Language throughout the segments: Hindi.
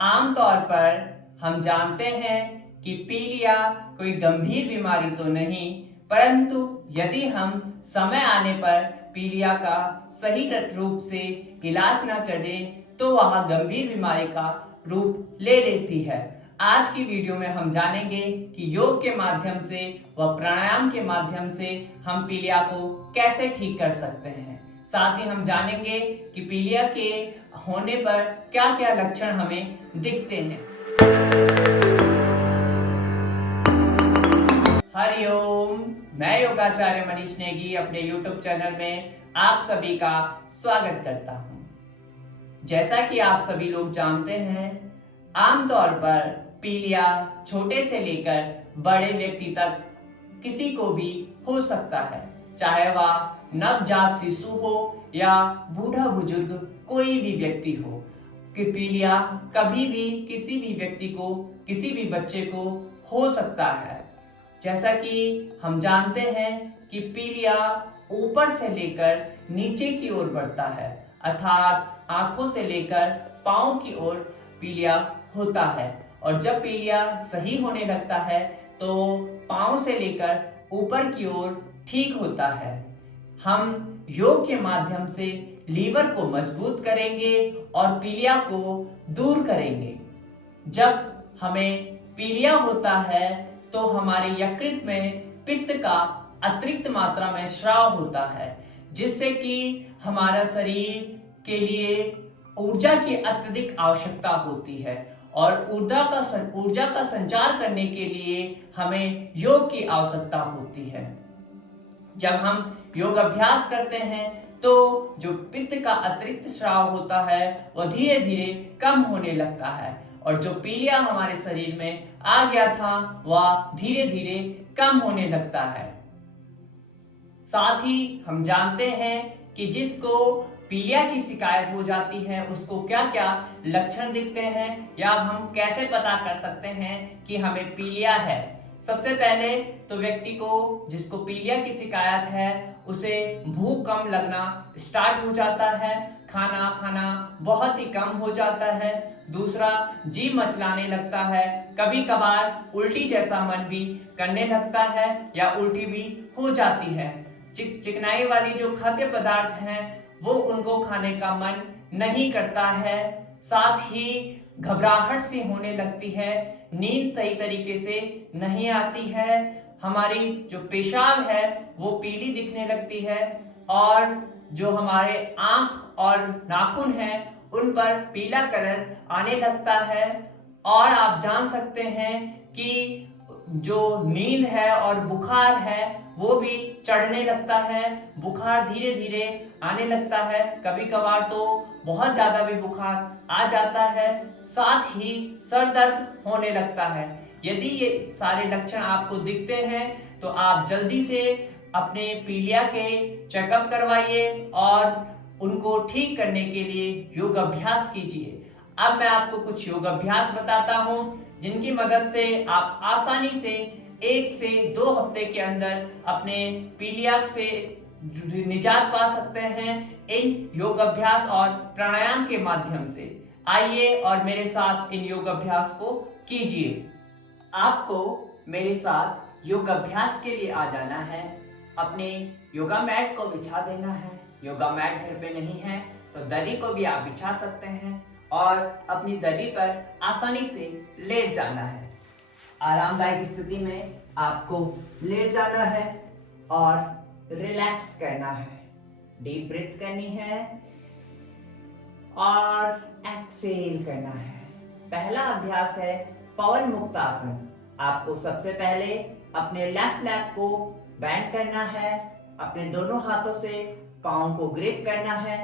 आमतौर पर हम जानते हैं कि पीलिया कोई गंभीर बीमारी तो नहीं, परंतु यदि हम समय आने पर पीलिया का सही रूप से इलाज न करें तो वह गंभीर बीमारी का रूप ले लेती है। आज की वीडियो में हम जानेंगे कि योग के माध्यम से व प्राणायाम के माध्यम से हम पीलिया को कैसे ठीक कर सकते हैं। साथ ही हम जानेंगे कि पीलिया के होने पर क्या क्या लक्षण हमें दिखते हैं। हरिओम, मैं योगाचार्य मनीष नेगी अपने YouTube चैनल में आप सभी का स्वागत करता हूं। जैसा कि आप सभी लोग जानते हैं, आमतौर पर पीलिया छोटे से लेकर बड़े व्यक्ति तक किसी को भी हो सकता है, चाहे वह नवजात शिशु हो या बूढ़ा बुजुर्ग कोई भी व्यक्ति हो। कि पीलिया कभी भी किसी भी व्यक्ति को, किसी भी बच्चे को हो सकता है। जैसा कि हम जानते हैं कि पीलिया ऊपर से लेकर नीचे की ओर बढ़ता है, अर्थात आंखों से लेकर पांव की ओर पीलिया होता है। और जब पीलिया सही होने लगता है तो पांव से लेकर ऊपर की ओर ठीक होता है। हम योग के माध्यम से लीवर को मजबूत करेंगे और पीलिया को दूर करेंगे। जब हमें पीलिया होता है तो हमारे यकृत में पित्त का अतिरिक्त मात्रा में स्राव होता है, जिससे कि हमारा शरीर के लिए ऊर्जा की अत्यधिक आवश्यकता होती है और ऊर्जा का संचार करने के लिए हमें योग की आवश्यकता होती है। जब हम योग अभ्यास करते हैं तो जो पित्त का अतिरिक्त स्राव होता है वह धीरे धीरे कम होने लगता है और जो पीलिया हमारे शरीर में आ गया था वह धीरे धीरे कम होने लगता है। साथ ही हम जानते हैं कि जिसको पीलिया की शिकायत हो जाती है उसको क्या क्या लक्षण दिखते हैं या हम कैसे पता कर सकते हैं कि हमें पीलिया है। सबसे पहले तो व्यक्ति को जिसको पीलिया की शिकायत है उसे भूख कम लगना स्टार्ट हो जाता है, खाना खाना बहुत ही कम हो जाता है। दूसरा, जी मचलाने लगता है, कभी कभार उल्टी जैसा मन भी करने लगता है या उल्टी भी हो जाती है। चिकनाई वाली जो खाद्य पदार्थ हैं वो उनको खाने का मन नहीं करता है। साथ ही घबराहट सी होने लगती है, नींद सही तरीके से नहीं आती है, हमारी जो पेशाब है वो पीली दिखने लगती है और जो हमारे आंख और नाखून हैं उन पर पीला कलर आने लगता है। और आप जान सकते हैं कि जो नींद है और बुखार है वो भी चढ़ने लगता है, बुखार धीरे धीरे आने लगता है, कभी कभार तो बहुत ज्यादा भी बुखार आ जाता है। साथ ही सर दर्द होने लगता है। यदि ये सारे लक्षण आपको दिखते हैं तो आप जल्दी से अपने पीलिया के चेकअप करवाइए और उनको ठीक करने के लिए योग अभ्यास कीजिए। अब मैं आपको कुछ योग अभ्यास बताता हूं जिनकी मदद से आप आसानी से 1 से 2 हफ्ते के अंदर अपने पीलिया से निजात पा सकते हैं इन योग अभ्यास और प्राणायाम के माध्यम से। आइए और मेरे साथ इन योग अभ्यास को कीजिए। आपको मेरे साथ योग अभ्यास के लिए आ जाना है। अपने योगा मैट को बिछा देना है। योगा मैट घर पे नहीं है तो दरी को भी आप बिछा सकते हैं और अपनी दरी पर आसानी से लेट जाना है। आरामदायक स्थिति में आपको लेट जाना है और रिलैक्स करना है। डीप ब्रीथ करनी है और एक्सेल करना है। पहला अभ्यास है पवन मुक्त आसन। आपको सबसे पहले अपने लेफ्ट लेग को बेंड करना है, अपने दोनों हाथों से पाँव को ग्रिप करना है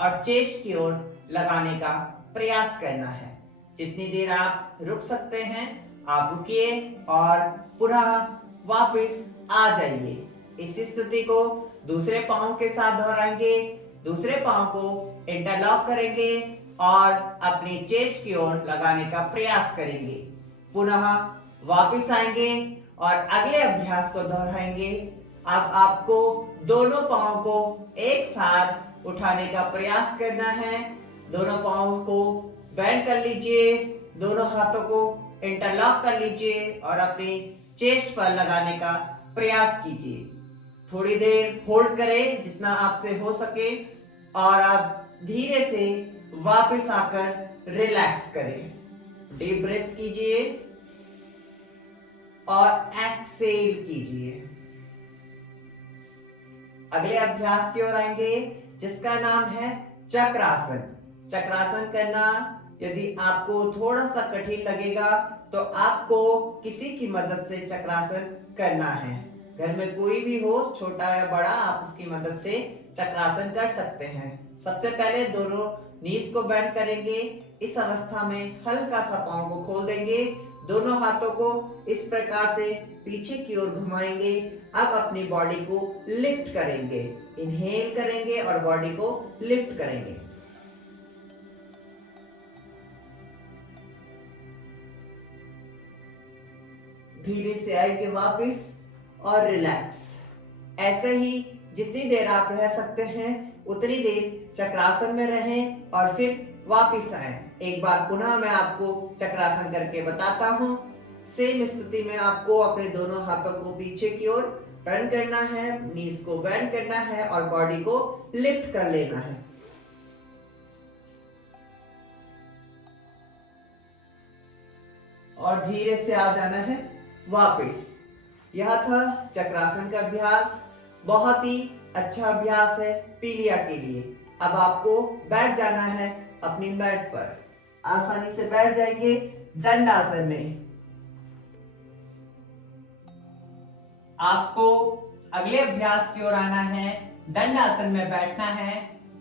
और चेस्ट की ओर लगाने का प्रयास करना है। जितनी देर आप रुक सकते हैं आप रुकिए और पुनः वापस आ जाइए। इस स्थिति को दूसरे पाँव के साथ दोहराएंगे, दूसरे पाँव को इंटरलॉक करेंगे और अपनी चेस्ट की ओर लगाने का प्रयास करेंगे। पुनः वापस आएंगे और अगले अभ्यास को दोहराएंगे। अब आपको दोनों पाँव को एक साथ उठाने का प्रयास करना है। दोनों पाँव को बैंड कर लीजिए, दोनों हाथों को इंटरलॉक कर लीजिए और अपनी चेस्ट पर लगाने का प्रयास कीजिए। थोड़ी देर होल्ड करें जितना आपसे हो सके और आप धीरे से वापस आकर रिलैक्स करें। डीप ब्रेथ कीजिए और एक्सेल कीजिए। अगले अभ्यास की ओर आएंगे जिसका नाम है चक्रासन। चक्रासन करना यदि आपको थोड़ा सा कठिन लगेगा तो आपको किसी की मदद से चक्रासन करना है। घर में कोई भी हो, छोटा या बड़ा, आप उसकी मदद से चक्रासन कर सकते हैं। सबसे पहले दोनों नीज को बेंड करेंगे। इस अवस्था में हल्का सा पांव को खोल देंगे। दोनों हाथों को इस प्रकार से पीछे की ओर घुमाएंगे। अब अपनी बॉडी को लिफ्ट करेंगे। इनहेल करेंगे और बॉडी को लिफ्ट करेंगे। धीरे से आएंगे वापस और रिलैक्स। ऐसे ही जितनी देर आप रह सकते हैं उतनी देर चक्रासन में रहें और फिर वापस आए। एक बार पुनः मैं आपको चक्रासन करके बताता हूं। सेम स्थिति में आपको अपने दोनों हाथों को पीछे की ओर बेंड करना है, नीज को बेंड करना है और बॉडी को लिफ्ट कर लेना है। और धीरे से आ जाना है वापस। यह था चक्रासन का अभ्यास। बहुत ही अच्छा अभ्यास है पीलिया के लिए। अब आपको बैठ जाना है अपनी मैट पर। आसानी से बैठ जाएंगे दंडासन में। आपको अगले अभ्यास की ओर आना है। दंडासन में बैठना है।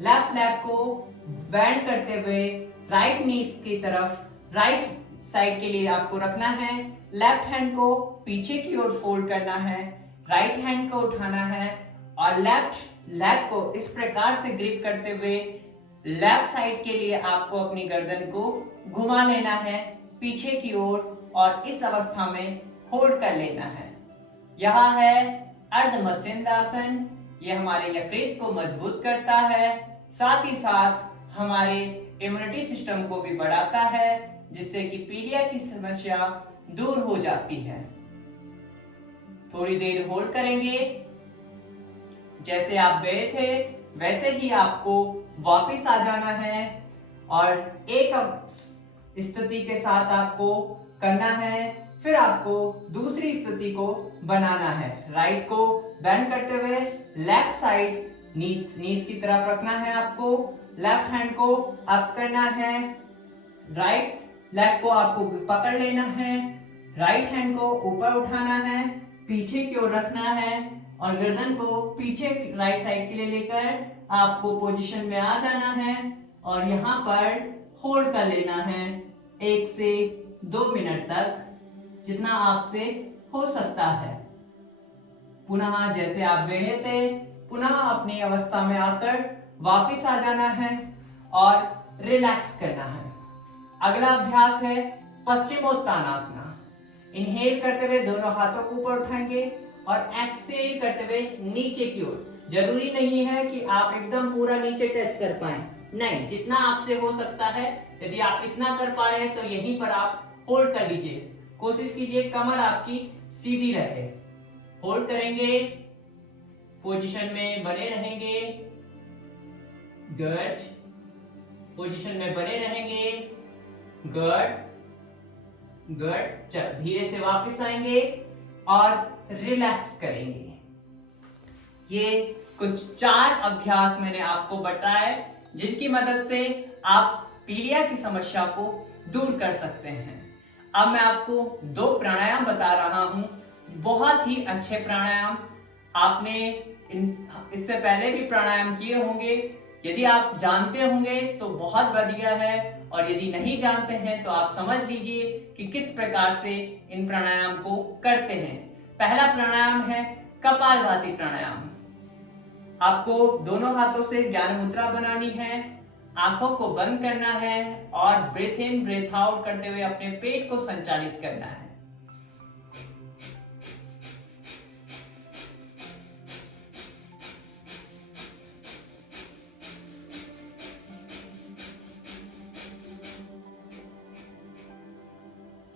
लेफ्ट लेग को बेंड करते हुए राइट नीज की तरफ, राइट साइड के लिए आपको रखना है। लेफ्ट हैंड को पीछे की ओर फोल्ड करना है। राइट हैंड को उठाना है और लेफ्ट लेग को इस प्रकार से ग्रिप करते हुए लेफ्ट साइड के लिए आपको अपनी गर्दन को घुमा लेना है पीछे की ओर और इस अवस्था में होल्ड कर लेना है। यह है अर्ध मत्स्येंद्रासन। यह हमारे यकृत को मजबूत करता है, साथ ही साथ हमारे इम्यूनिटी सिस्टम को भी बढ़ाता है, जिससे कि पीलिया की समस्या दूर हो जाती है। थोड़ी देर होल्ड करेंगे। जैसे आप गए थे वैसे ही आपको वापस आ जाना है और एक स्थिति के साथ आपको करना है। फिर आपको दूसरी स्थिति को बनाना है। राइट को बेंड करते हुए लेफ्ट साइड नीज की तरफ रखना है। आपको लेफ्ट हैंड को अप करना है। राइट लेग को आपको पकड़ लेना है। राइट हैंड को ऊपर उठाना है, पीछे की ओर रखना है और गर्दन को पीछे राइट साइड के लिए लेकर आपको पोजीशन में आ जाना है और यहाँ पर होल्ड कर लेना है 1 से 2 मिनट तक, जितना आपसे हो सकता है। पुनः जैसे आप गए थे पुनः अपनी अवस्था में आकर वापस आ जाना है और रिलैक्स करना है। अगला अभ्यास है पश्चिमोत्तानासना। इनहेल करते हुए दोनों हाथों को ऊपर उठाएंगे और एक्सेल करते हुए नीचे की ओर। जरूरी नहीं है कि आप एकदम पूरा नीचे टच कर पाए, नहीं, जितना आपसे हो सकता है। यदि आप इतना कर पा रहे हैं तो यहीं पर आप होल्ड कर लीजिए। कोशिश कीजिए कमर आपकी सीधी रहे। होल्ड करेंगे, पोजीशन में बने रहेंगे। गुड। पोजीशन में बने रहेंगे। Good good. धीरे से वापस आएंगे और रिलैक्स करेंगे। ये कुछ 4 अभ्यास मैंने आपको बताए जिनकी मदद से आप पीलिया की समस्या को दूर कर सकते हैं। अब मैं आपको 2 प्राणायाम बता रहा हूं, बहुत ही अच्छे प्राणायाम। आपने इससे पहले भी प्राणायाम किए होंगे। यदि आप जानते होंगे तो बहुत बढ़िया है और यदि नहीं जानते हैं तो आप समझ लीजिए कि किस प्रकार से इन प्राणायाम को करते हैं। पहला प्राणायाम है कपालभाति प्राणायाम। आपको दोनों हाथों से ज्ञान मुद्रा बनानी है, आंखों को बंद करना है और ब्रेथ इन ब्रेथ आउट करते हुए अपने पेट को संचालित करना है।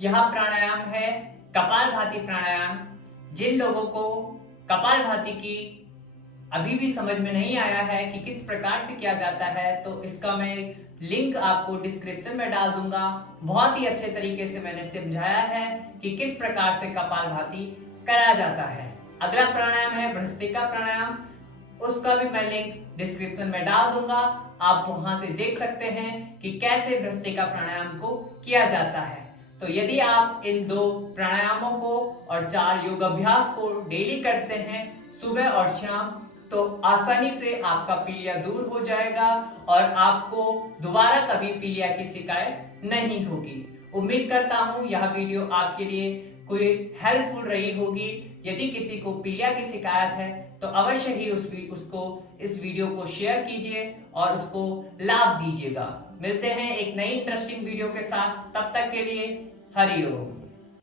यह प्राणायाम है कपालभाति प्राणायाम। जिन लोगों को कपालभाति की अभी भी समझ में नहीं आया है कि किस प्रकार से किया जाता है, तो इसका मैं लिंक आपको डिस्क्रिप्शन में डाल दूंगा। बहुत ही अच्छे तरीके से मैंने समझाया है कि किस प्रकार से कपालभाति कराया जाता है। अगला प्राणायाम है भ्रस्त्रिका प्राणायाम, उसका भी मैं लिंक डिस्क्रिप्शन में डाल दूंगा। आप वहां से देख सकते हैं कि कैसे भ्रस्त्रिका प्राणायाम को किया जाता है। तो यदि आप इन 2 प्राणायामों को और 4 योग अभ्यास को डेली करते हैं सुबह और शाम, तो आसानी से आपका पीलिया दूर हो जाएगा और आपको दोबारा कभी पीलिया की शिकायत नहीं होगी। उम्मीद करता हूं यह वीडियो आपके लिए कोई हेल्पफुल रही होगी। यदि किसी को पीलिया की शिकायत है तो अवश्य ही उसको इस वीडियो को शेयर कीजिए और उसको लाभ दीजिएगा। मिलते हैं एक नई इंटरेस्टिंग वीडियो के साथ, तब तक के लिए हरि ओम।